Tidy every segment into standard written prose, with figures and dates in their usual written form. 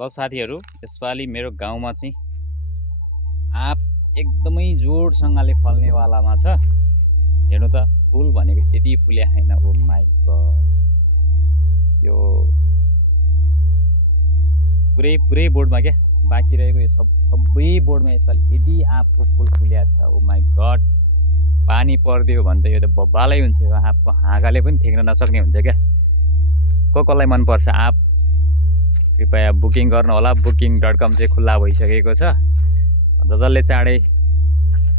ल साथीहरू, यसपालि मेरो गाउँमा चाहिँ आँप एकदमै जोडसँगले फल्नेवालामा छ। हेर्नु त, फुल भनेको यति फुल्या छैन। ओ माई गड, यो पुरै बोर्डमा क्या बाँकी रहेको यो सबै बोर्डमा यसपालि यदि आँपको फुल फुल्या छ। ओ माई गड, पानी परिदियो भने त यो त बब्बालै हुन्छ। यो आँपको हाँगाले पनि ठेक्न नसक्ने हुन्छ क्या। कसलाई मनपर्छ आँप, कृपया बुकिङ गर्नु होला। booking.com चाहिँ खुल्ला भइसकेको छ। जसले चाँडै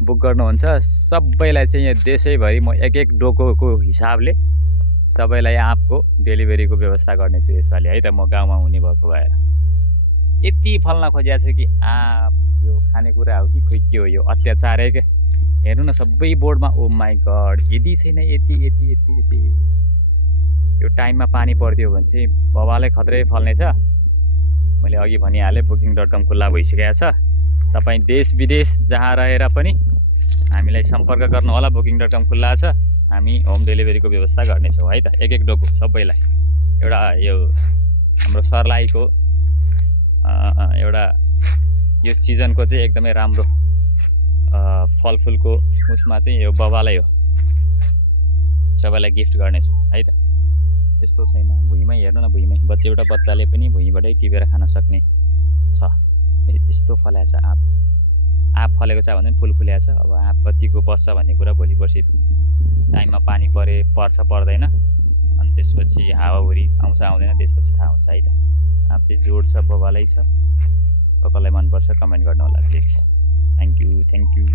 बुक गर्नुहुन्छ सबैलाई चाहिँ यहाँ देशैभरि म एक डोकोको हिसाबले सबैलाई आँपको डेलिभरीको व्यवस्था गर्नेछु यसपालि है त। म गाउँमा हुने भएको भएर यति फल्न खोजिया छ कि आँप यो खानेकुरा हो कि खोइ के हो, यो अत्याचारै क्या। हेर्नु न सबै बोर्डमा। ओ माई गड, यदि छैन यति यति यति यति यो टाइममा पानी परिदियो भने चाहिँ बबालै खत्रै फल्नेछ। मैले अघि भनिहालेँ booking.com खुल्ला भइसकेको छ। तपाईँ देश विदेश जहाँ रहेर पनि हामीलाई सम्पर्क गर्नु होला। booking.com खुल्ला छ। हामी होम डेलिभरीको व्यवस्था गर्नेछौँ है त। एक डोको सबैलाई। एउटा यो हाम्रो सर्लाहीको एउटा यो सिजनको चाहिँ एकदमै राम्रो फलफुलको उसमा चाहिँ यो बबालै हो। सबैलाई गिफ्ट गर्नेछु है त। यस्तो छैन भुइँमै। हेर्नु न भुइँमै एउटा बच्चाले पनि भुइँबाटै टिपेर खान सक्ने छ। यस्तो फल्या छ आँप। आँप फलेको छ भने फुल फुल्या छ। अब आँप कतिको बस्छ भन्ने कुरा भोलि पर्सि टाइममा पानी पर्छ पर्दैन, अनि त्यसपछि हावाहुरी आउँछ आउँदैन त्यसपछि थाहा हुन्छ है त। आँप चाहिँ जोड छ, बबालै छ। कसलाई मनपर्छ कमेन्ट गर्नु होला प्लिज। Thank you.